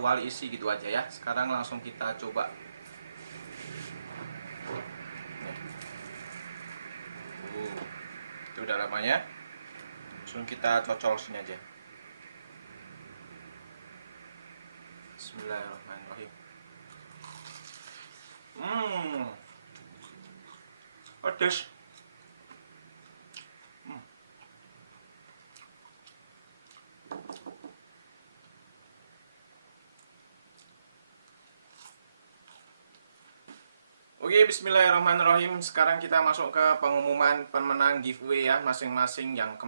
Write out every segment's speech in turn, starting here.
wali isi gitu aja ya. Sekarang langsung kita coba. Itu udah lamanya. Langsung kita cocol sini aja. Bismillahirrahmanirrahim. Pedes. Oke, bismillahirrahmanirrahim. Sekarang kita masuk ke pengumuman pemenang giveaway ya. Masing-masing yang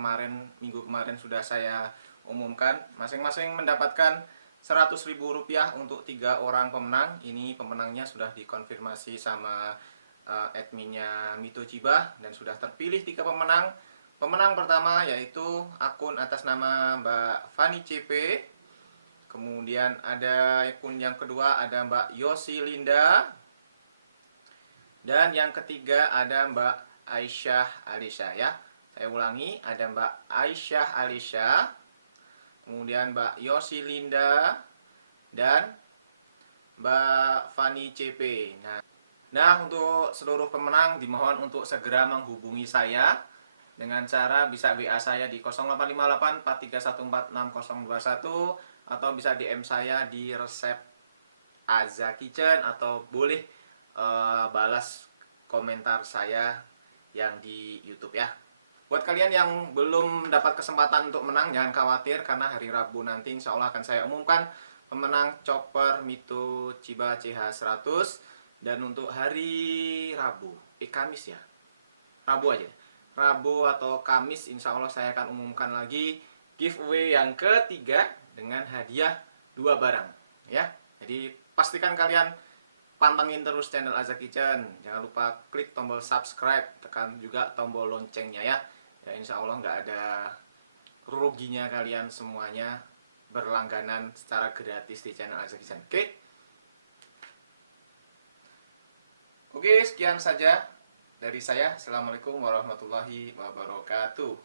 minggu kemarin sudah saya umumkan. Masing-masing mendapatkan Rp100.000 untuk 3 orang pemenang. Ini pemenangnya sudah dikonfirmasi sama adminnya Mito Chiba dan sudah terpilih 3 pemenang. Pemenang pertama yaitu akun atas nama Mbak Fani CP. Kemudian ada akun yang kedua ada Mbak Yosi Linda. Dan yang ketiga ada Mbak Aisyah Alisha ya. Saya ulangi, ada Mbak Aisyah Alisha, kemudian Mbak Yosi Linda, dan Mbak Fani CP. Nah, untuk seluruh pemenang dimohon untuk segera menghubungi saya dengan cara bisa WA saya di 0858 4314 6021 atau bisa DM saya di resep Aza Kitchen atau boleh balas komentar saya yang di YouTube ya. Buat kalian yang belum dapat kesempatan untuk menang, jangan khawatir karena hari Rabu nanti insya Allah akan saya umumkan pemenang chopper Mito Chiba CH100. Dan untuk hari Rabu, Kamis ya, Rabu aja, Rabu atau Kamis insya Allah saya akan umumkan lagi giveaway yang ketiga dengan hadiah 2 barang ya. Jadi pastikan kalian pantengin terus channel Aza Kitchen. Jangan lupa klik tombol subscribe, tekan juga tombol loncengnya ya. Ya insya Allah nggak ada ruginya kalian semuanya berlangganan secara gratis di channel Aza Kitchen. Oke, sekian saja dari saya. Assalamualaikum warahmatullahi wabarakatuh.